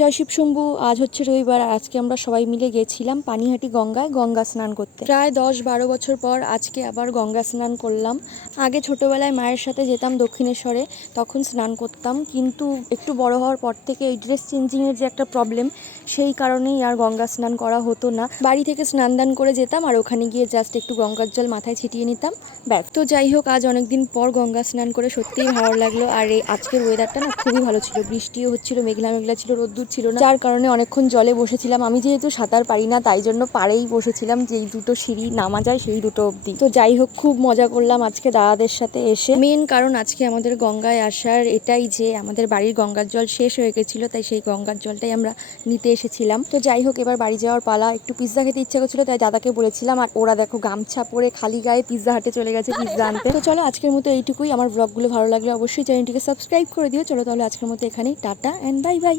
জয় শিব শম্ভু। আজ হচ্ছে রবিবার, আর আজকে আমরা সবাই মিলে গেছিলাম পানিহাটি গঙ্গায় গঙ্গা স্নান করতে। প্রায় 10-12 বছর পর আজকে আবার গঙ্গা স্নান করলাম। আগে ছোটবেলায় মায়ের সাথে যেতাম দক্ষিণেশ্বরে, তখন স্নান করতাম, কিন্তু একটু বড় হওয়ার পর থেকে এই ড্রেস চেঞ্জিংয়ের যে একটা প্রবলেম, সেই কারণেই আর গঙ্গা স্নান করা হতো না। বাড়ি থেকে স্নান দান করে যেতাম আর ওখানে গিয়ে জাস্ট একটু গঙ্গার জল মাথায় ছিটিয়ে নিতাম, ব্যাস। তো যাই হোক, আজ অনেকদিন পর গঙ্গা স্নান করে সত্যিই ভালো লাগলো। আর এই আজকের ওয়েদারটা না খুবই ভালো ছিল, বৃষ্টিও হচ্ছিল, মেঘলা মেঘলা ছিল, রোদ্দুর ছিল না, যার কারণে অনেকক্ষণ জলে বসেছিলাম। আমি যেহেতু সাঁতার পারি না, তাই জন্য পাড়েই বসেছিলাম, যেই দুটো সিঁড়ি নামা যায় সেই দুটো অবধি। তো যাই হোক, খুব মজা করলাম আজকে দাদাদের সাথে এসে। মেন কারণ আজকে আমাদের গঙ্গায় আসার এটাই যে আমাদের বাড়ির গঙ্গার জল শেষ হয়ে গেছিল, তাই সেই গঙ্গার জলটাই আমরা নিতে এসেছিলাম। তো যাই হোক, এবার বাড়ি যাওয়ার পালা। একটু পিৎজা খেতে ইচ্ছা করছিল, তাই দাদাকে বলেছিলাম, আর ওরা দেখো গামছা পরে খালি গায়ে পিৎজা হাটে চলে গেছে পিৎজা আনতে। তো চলো, আজকের মতো এইটুকুই। আমার ব্লগগুলো ভালো লাগলে অবশ্যই চ্যানেলটিকে সাবস্ক্রাইব করে দিও। চলো তাহলে আজকের মতো এখানেই, টাটা অ্যান্ড বাই বাই।